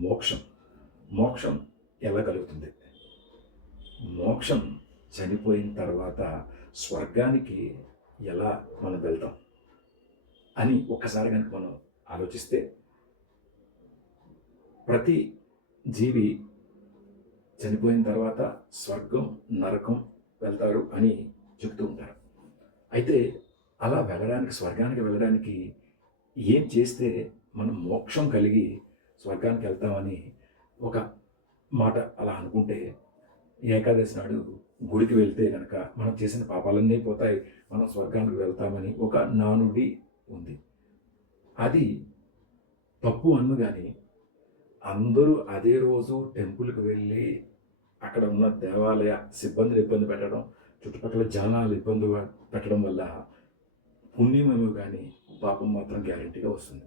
మోక్షం మోక్షం ఎలా కలుగుతుంది మోక్షం చనిపోయిన తర్వాత స్వర్గానికి ఎలా మనం వెళ్తాం అని ఒక్కసారి కనుక మనం ఆలోచిస్తే ప్రతి జీవి చనిపోయిన తర్వాత స్వర్గం నరకం వెళ్తారు అని చెప్తూ ఉంటారు. అయితే అలా వెళ్ళడానికి స్వర్గానికి వెళ్ళడానికి ఏం చేస్తే మనం మోక్షం కలిగి స్వర్గానికి వెళ్తామని ఒక మాట అలా అనుకుంటే ఏకాదశి నాడు గుడికి వెళ్తే కనుక మనం చేసిన పాపాలన్నీ పోతాయి. మనం స్వర్గానికి వెళ్తామని ఒక నానుడి ఉంది. అది తప్పు అన్ను కానీ అందరూ అదే రోజు టెంపుల్కి వెళ్ళి అక్కడ ఉన్న దేవాలయ సిబ్బందిని ఇబ్బంది పెట్టడం చుట్టుపక్కల జనాలు ఇబ్బంది పెట్టడం వల్ల పుణ్యమేమో కానీ పాపం మాత్రం గ్యారంటీగా వస్తుంది.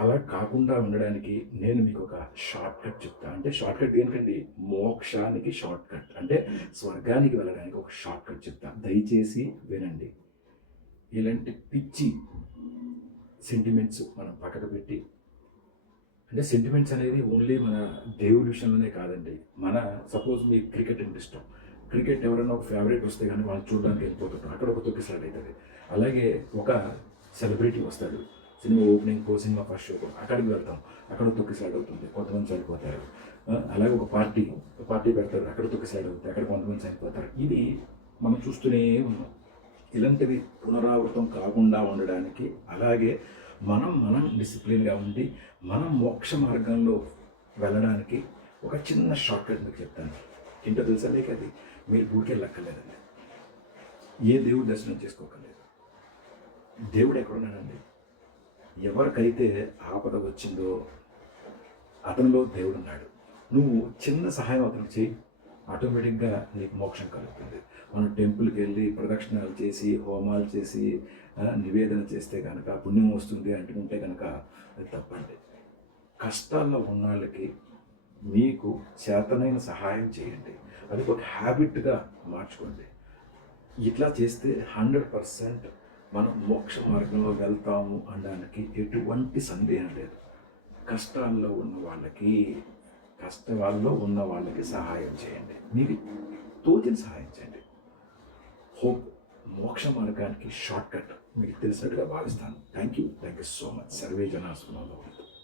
అలా కాకుండా ఉండడానికి నేను మీకు ఒక షార్ట్ కట్ చెప్తా. అంటే షార్ట్ కట్ దేనికండి? మోక్షానికి షార్ట్ కట్ అంటే స్వర్గానికి వెళ్ళడానికి ఒక షార్ట్ కట్ చెప్తా. దయచేసి వినండి. ఇలాంటి పిచ్చి సెంటిమెంట్స్ మనం పక్కకు పెట్టి అంటే సెంటిమెంట్స్ అనేది ఓన్లీ మన దేవుడి విషయంలోనే కాదండి. మన సపోజ్ మీకు క్రికెట్ అంటే ఇష్టం. క్రికెట్ ఎవరైనా ఒక ఫేవరెట్ వస్తే కానీ వాళ్ళు చూడడానికి వెళ్ళిపోతుంటాం. అక్కడ ఒక తొక్కి అవుతుంది. అలాగే ఒక సెలబ్రిటీ వస్తాడు. సినిమా ఓపెనింగ్ కో సినిమా ఫస్ట్ షో అక్కడికి వెళ్తాం. అక్కడ తొక్కి సైడ్ అవుతుంది. కొంతమంది చనిపోతారు. అలాగే ఒక పార్టీ ఒక పార్టీ పెడతారు. అక్కడ తొక్కి సైడ్ అవుతుంది. అక్కడ కొంతమంది చనిపోతారు. ఇది మనం చూస్తూనే ఉన్నాం. ఇలాంటివి పునరావృతం కాకుండా ఉండడానికి అలాగే మనం మనం డిసిప్లిన్గా ఉండి మనం మోక్ష మార్గంలో వెళ్ళడానికి ఒక చిన్న షార్ట్ కట్ మీకు చెప్తాను. ఏంటో తెలుసా లేక అది? మీరు గుడికి వెళ్ళక్కర్లేదండి ఏ దేవుడు దర్శనం చేసుకోకర్లేదు. దేవుడు ఎక్కడున్నాడండి? ఎవరికైతే ఆపద వచ్చిందో అతనిలో దేవుడు ఉన్నాడు నువ్వు చిన్న సహాయం అతనికి చేయి ఆటోమేటిక్గా నీకు మోక్షం కలుగుతుంది. మనం టెంపుల్కి వెళ్ళి ప్రదక్షిణాలు చేసి హోమాలు చేసి నివేదన చేస్తే కనుక పుణ్యం వస్తుంది అంటుకుంటే కనుక అది తప్పండి. కష్టాల్లో ఉన్న వాళ్ళకి మీకు చేతనైన సహాయం చేయండి. అది ఒక హ్యాబిట్గా మార్చుకోండి. ఇట్లా చేస్తే హండ్రెడ్ పర్సెంట్ మనం మోక్ష మార్గంలో వెళ్తాము అనడానికి ఎటువంటి సందేహం లేదు. కష్టాల్లో ఉన్న వాళ్ళకి కష్టాల్లో ఉన్న వాళ్ళకి సహాయం చేయండి. మీకు తోచిన సహాయం చేయండి. హోప్ మోక్ష మార్గానికి షార్ట్ కట్ మీకు తెలిసినట్టుగా భావిస్తాను. Thank you thank you so much survey జనాసుకున్నాను